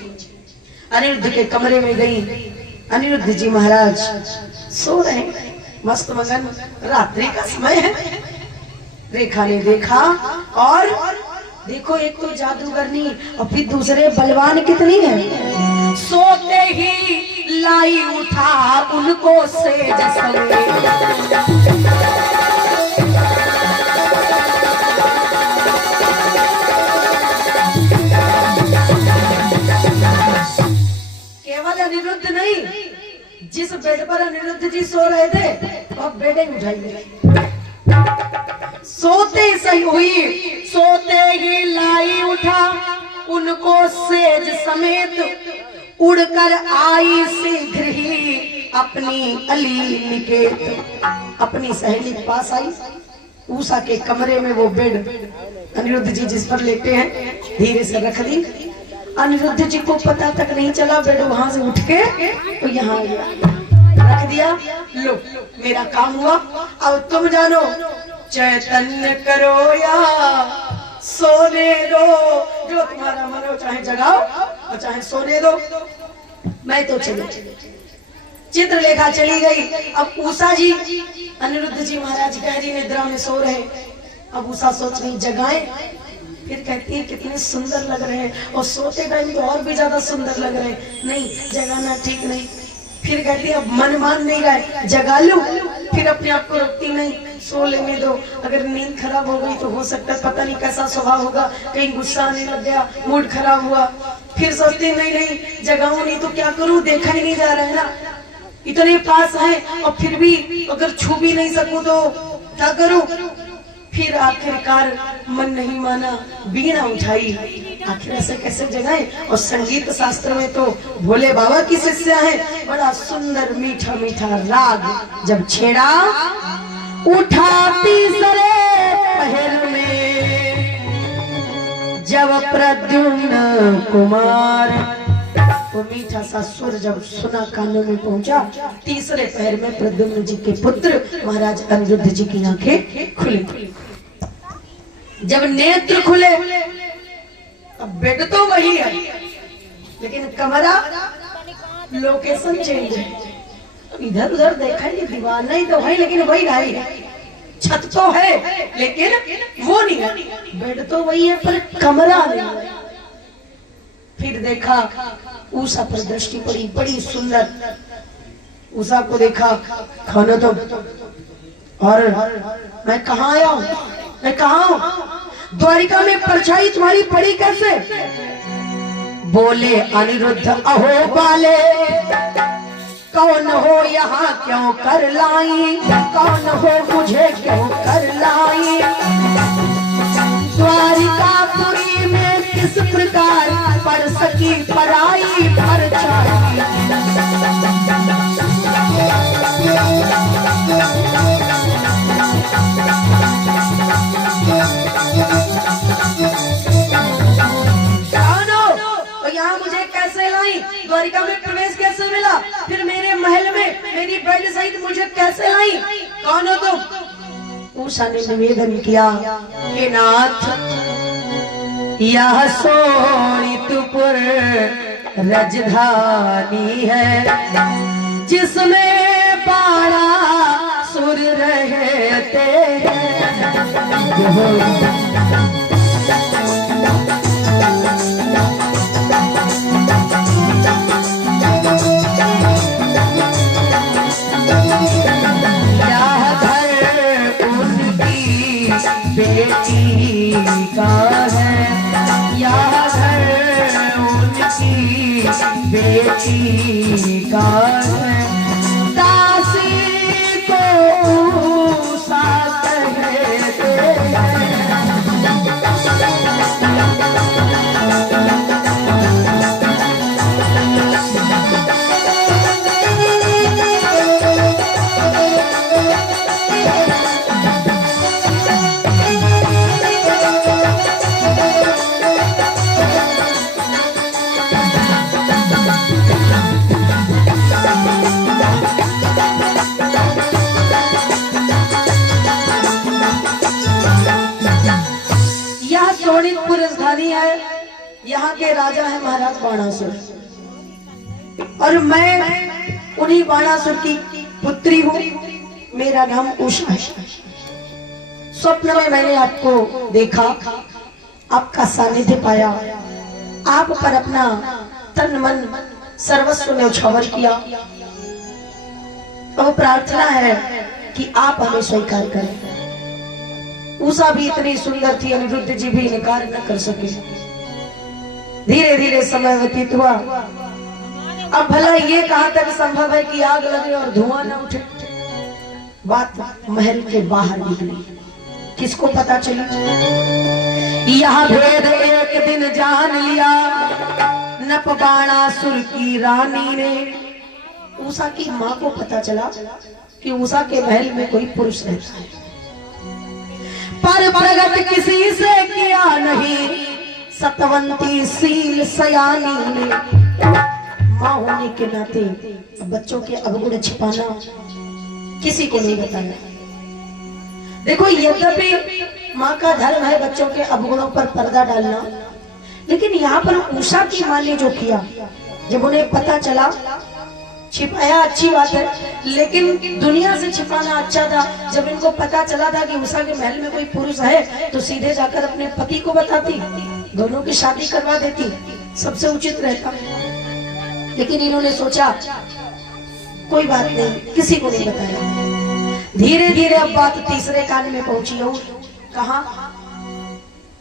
अनिरुद्ध के कमरे में गई। अनिरुद्ध जी महाराज सो रहे, मस्त मगन, रात्रि का समय है। रेखा ने देखा और देखो, एक तो जादूगरनी और फिर दूसरे बलवान कितनी है। सोते ही लाई उठा उनको सेज संगे। केवल अनिरुद्ध नहीं, जिस बेड पर अनिरुद्ध जी सो रहे थे वह बेड ही उठाई गई। सोते सही हुई, सोते ही लाई उठा उनको सेज समेत, उड़कर आई शीघ्र ही अपनी अली निकेत। अपनी सहेली के पास आई। उषा के कमरे में वो बेड अनिरुद्ध जी जिस पर लेटे हैं धीरे से रख दी। अनिरुद्ध जी को पता तक नहीं चला, बेड वहां से उठ के तो यहाँ रख दिया। लो मेरा काम हुआ, अब तुम जानो चैतन्य करो या सोने दो, जो तुम्हारा मन हो, चाहे जगाओ और चाहे सोने दो। मैं तो चली। चित्रलेखा चली गई। अब उषा जी, अनिरुद्ध जी महाराज गहरी निद्रा में सो रहे। अब उषा सोच रही जगाएं, फिर कहती है कितने सुंदर लग रहे हैं, और सोते टाइम तो और भी ज्यादा सुंदर लग रहे हैं, नहीं जगाना ठीक नहीं। फिर कहती है अब मन मान नहीं रहा है, जगा लूं। फिर अपने आप को रोकती नहीं, सो लेने दो, अगर नींद खराब हो गई तो हो सकता है पता नहीं कैसा स्वभाव होगा, कहीं गुस्सा आने लग गया, मूड खराब हुआ। फिर सोचते नहीं नहीं जगाऊं नहीं तो क्या करूं, देखा ही नहीं जा रहा है ना, इतने पास है और फिर भी अगर छू भी नहीं सकूं तो क्या करूं। फिर आखिरकार मन नहीं माना, बीड़ा उठाई। आखिर ऐसे कैसे जगाएं? और संगीत शास्त्र में तो भोले बाबा की शिष्या है। बड़ा सुंदर मीठा मीठा राग जब छेड़ा, उठा तीसरे पहर में जब प्रद्युम्न कुमार। वो मीठा सा सुर जब सुना कानों में पहुंचा, तीसरे पहर में प्रद्युम्न जी के पुत्र महाराज अनिरुद्ध जी की आंखें खुली। जब नेत्र खुले, अब बेड तो वही है लेकिन कमरा लोकेशन चेंज है। इधर उधर देखा, ये दीवार नहीं तो है लेकिन वही ढाई है, छत तो है लेकिन वो नहीं है, बेड तो वही है पर कमरा नहीं है। फिर देखा, उषा पर दृष्टि पड़ी, बड़ी सुंदर। उषा को देखा, खाना तो, और मैं कहाँ आया हूँ, मैं कहाँ हूँ, द्वारिका में परछाई तुम्हारी पड़ी कैसे? बोले अनिरुद्ध अहो बाले, कौन हो यहाँ क्यों कर लाई, कौन हो मुझे क्यों कर लाई। द्वारिकापुरी में किस प्रकार पड़ सकी पराई परछाई। द्वारिका में प्रवेश कैसे मिला, फिर मेरे महल में मेरी बेड सहित मुझे कैसे लाई, कौन हो तुम? उषा ने निवेदन किया, हे नाथ यह सोनितपुर राजधानी है जिसमें बाणासुर रहते हैं। बेटी का है यह घर उनकी बेटी का है। दासी को साथ कहते हैं। सोनितपुर राजधानी है। यहाँ के राजा है महाराज बाणासुर और मैं उन्हीं बाणासुर की पुत्री हूँ। मेरा नाम उषा है। स्वप्न में मैंने आपको देखा, आपका सानिध्य पाया, आप पर अपना तन मन सर्वस्व न्यौछावर किया। अब प्रार्थना है कि आप हमें स्वीकार करें। उषा भी इतनी सुंदर थी, अनिरुद्ध जी भी इनकार न कर सके। धीरे धीरे समय व्यतीत हुआ। अब भला ये कहां तक संभव है कि आग लगे और धुआं न उठे। बात महल के बाहर निकली, किसको पता चली? यह भेद एक दिन जान लिया नप बाणासुर की रानी ने। उषा की माँ को पता चला कि उषा के महल में कोई पुरुष रहता है, पर प्रगट किसी से किया नहीं। सतवंती शील सयानी ने माँ होने के नाते बच्चों के अवगुण छिपाना किसी को नहीं बताया। देखो, यद्यपि माँ का धर्म है बच्चों के अवगुणों पर पर्दा डालना, लेकिन यहाँ पर उषा की माँ ने जो किया, जब उन्हें पता चला, छिपाया अच्छी बात है, लेकिन दुनिया से छिपाना अच्छा था। जब इनको पता चला था कि उषा के महल में कोई पुरुष है तो सीधे जाकर अपने पति को बताती, दोनों की शादी करवा देती, सबसे उचित रहता। लेकिन इन्होंने सोचा कोई बात नहीं, किसी को नहीं बताया। धीरे धीरे अब बात तीसरे कान में पहुंची। और कहा?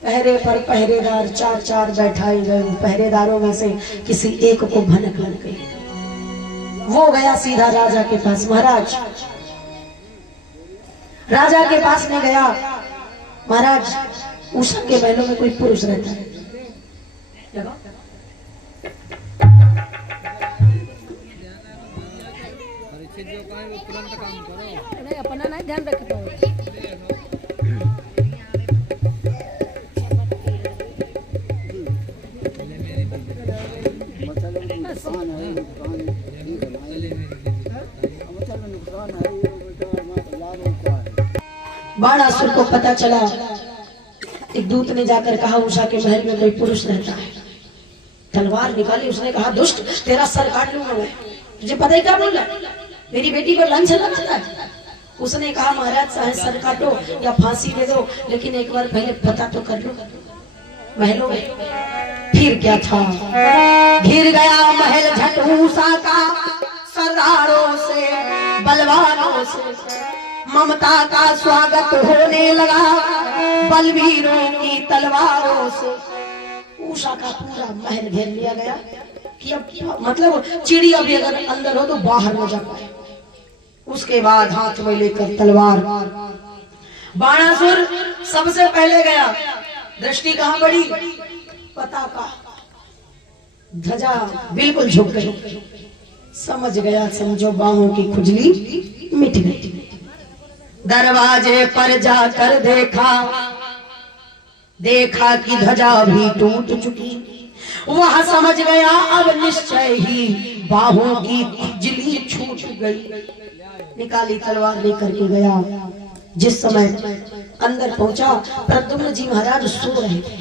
पहरे पर पहरेदार चार चार बैठाए गए। पहरेदारों में से किसी एक को भनक लग गई। वो गया सीधा राजा के पास। महाराज, राजा के पास में गया, महाराज उषा के महलों में कोई पुरुष रहता है। अपना नहीं ध्यान रखता हूँ। बाणासुर को पता चला। एक दूत ने जाकर कहा उषा के महल में कोई पुरुष रहता है। तलवार निकाली, उसने कहा दुष्ट, तेरा सर काट लूंगा मैं। तुझे पता ही क्या बोला? मेरी बेटी पर लांछन लगाता है। उसने कहा महाराज चाहे सर काटो या फांसी दे दो, लेकिन एक बार पहले पता तो कर लो महलों में। फिर क्या था? घिर गया महल झट उषा का सरदारों से, बलवानों से। ममता का स्वागत होने लगा बलवीरों की तलवारों से। उषा का पूरा महल घेर लिया गया कि अब मतलब चिड़िया भी अगर अंदर हो तो बाहर न जा पाए। उसके बाद हाथ में लेकर तलवार बाणासुर सबसे पहले गया। दृष्टि कहाँ पड़ी? पताका, ध्वजा बिल्कुल झुक गई। समझ गया, समझो बाहों की खुजली मिट गई। दरवाजे पर जाकर देखा कि ध्वजा भी टूट चुकी। वह समझ गया अब निश्चय ही बाहों की खुजली छूट गई। निकाली तलवार लेकर के गया। जिस समय अंदर पहुंचा, प्रद्युम्न जी महाराज सो रहे थे।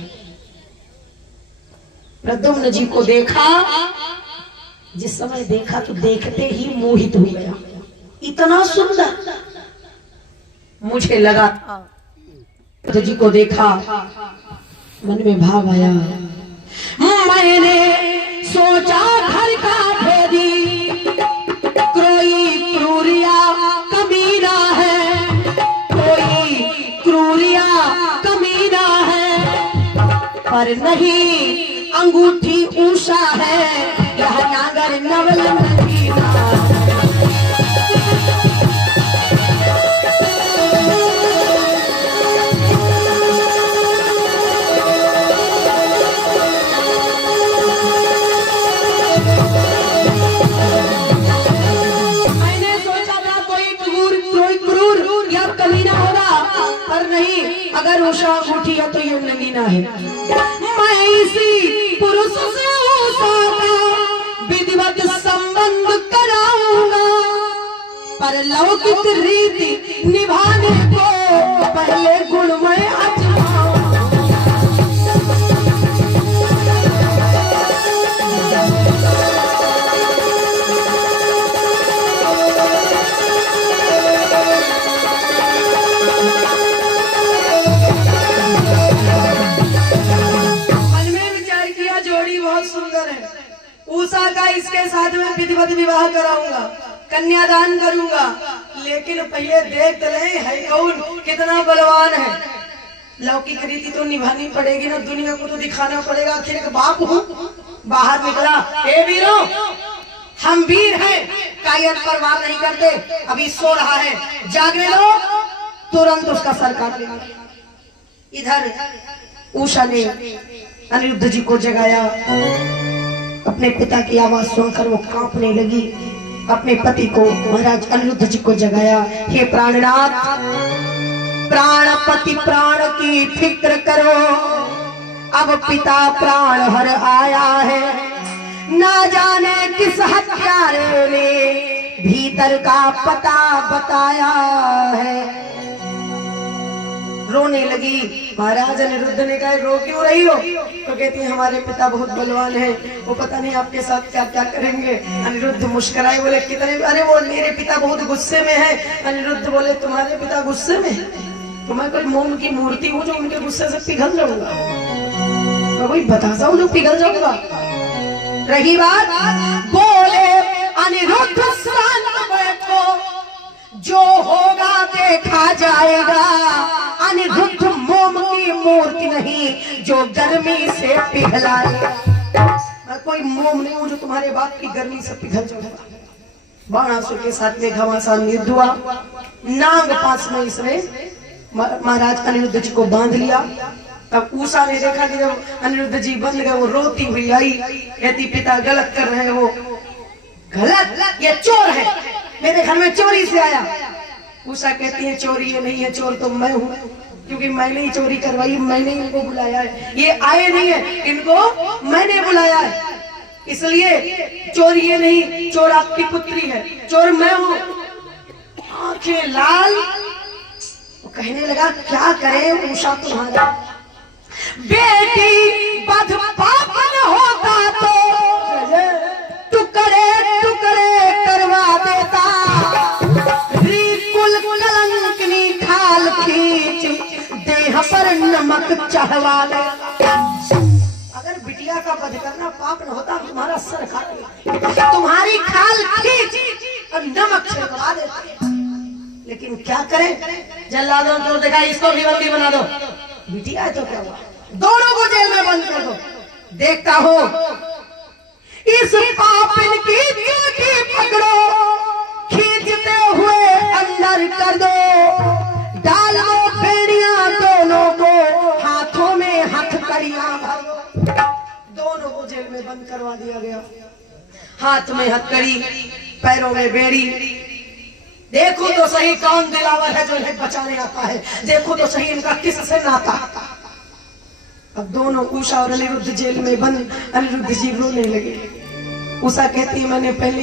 प्रद्युम्न जी को देखा, जिस समय देखा तो देखते ही मोहित हो गया, इतना सुंदर मुझे लगा। प्रद्युम्न जी को देखा, मन में भाव आया, मैंने सोचा घर का भेदी कोई क्रूरिया कमीना है, कोई क्रूरिया कमीना है, पर नहीं अंगूठी उषा है, यह नागर नवल नगीना। मैंने सोचा था कोई क्रूर या कमीना होगा, पर नहीं, अगर उषा अंगूठी है तो ये नगीना है। मैं इसी पुरुष से उषा का विधिवत संबंध कराऊंगा, पर लौकिक रीति निभाने को पहले गुण में आजमाऊंगा। उषा का इसके साथ में विधिवत विवाह कराऊंगा, कन्यादान करूंगा, लेकिन पहले देख रहे है कौन कितना बलवान है। लौकिक रीति तो निभानी पड़ेगी ना, दुनिया को तो दिखाना पड़ेगा, आखिर एक बाप हूँ। बाहर निकला, ए वीरों, हम वीर हैं, कायद पर वार नहीं करते, अभी सो रहा है, जागने लो, तुरंत उसका सर काट लेना। इधर उषा ने अनिरुद्ध जी को जगाया, अपने पिता की आवाज सुनकर वो कांपने लगी, अपने पति को महाराज अनिरुद्ध जी को जगाया, हे प्राणनाथ, प्राणपति प्राण की फिक्र करो, अब पिता प्राण हर आया है, ना जाने किस हत्यारे ने भीतर का पता बताया है। रोने लगी। महाराज अनिरुद्ध ने कहा, रो क्यों रही हो? तो कहती है, हमारे पिता बहुत बलवान हैं, वो पता नहीं आपके साथ क्या क्या करेंगे। अनिरुद्ध मुस्कुराए, बोले कितने, अरे वो मेरे पिता बहुत गुस्से में है। अनिरुद्ध बोले, तुम्हारे पिता गुस्से में? तो मैं कोई मोम की मूर्ति हूँ जो उनके गुस्से से पिघल जाऊंगा? मैं कोई बतासा हूँ जो पिघल जाऊंगा? रही बात, बोले अनिरुद्ध शांत बैठो, जो होगा देखा जाएगा। अनिरुद्ध मोम की मूर्ति नहीं जो गर्मी से पिघलाए। मैं कोई मोम नहीं हूं जो तुम्हारे बाप की गर्मी से पिघल जाऊंगा। बाणासुर के साथ में घमासान युद्ध हुआ, नाग पास में इसने महाराज अनिरुद्ध जी को बांध लिया। तब उषा ने देखा कि जब अनिरुद्ध जी बंध गए, वो रोती हुई आई, कहती पिता गलत कर रहे हैं, वो गलत, ये चोर है, मेरे घर में चोरी से आया। उषा कहती है, चोरी ये नहीं है, चोर तो मैं हूँ, क्योंकि मैंने ही चोरी करवाई, मैंने ही इनको बुलाया है। ये आए नहीं है, इनको मैंने बुलाया है, इसलिए चोर ये नहीं, चोर आपकी पुत्री है, चोर मैं हूँ। आंखें लाल, वो कहने लगा, क्या करे उषा तुम्हारा? बेटी बध पापन होता तो टुकड़े टुकड़े करवा देता, कुल कलंकनी खाल खींच देह पर नमक चढ़वा ले। अगर बिटिया का वध करना पाप न होता, तुम्हारा सर काट, तुम्हारी खाल खींच और नमक छिड़कवा देते। लेकिन क्या करें, जल्लादों को देखा, इसको भी बंदी बना दो। बिटिया है तो क्या हुआ, दोनों को जेल में बंद कर दो। देखता हूं इस पापिन की चीटी पकड़ो, खींचते हुए अंदर कर दो, डालो बेड़ियां दोनों को, हाथों में हथकड़ियां भरो। दोनों को जेल में बंद करवा दिया गया, हाथ में हथकड़ी, पैरों में बेड़ी। देखो तो सही कौन दिलावर है जो इन्हें बचाने आता है, देखो तो सही इनका किससे नाता। अब दोनों उषा और अनिरुद्ध जेल में बंद, अनिरुद्ध जी रोने लगे। उषा कहती है, मैंने पहले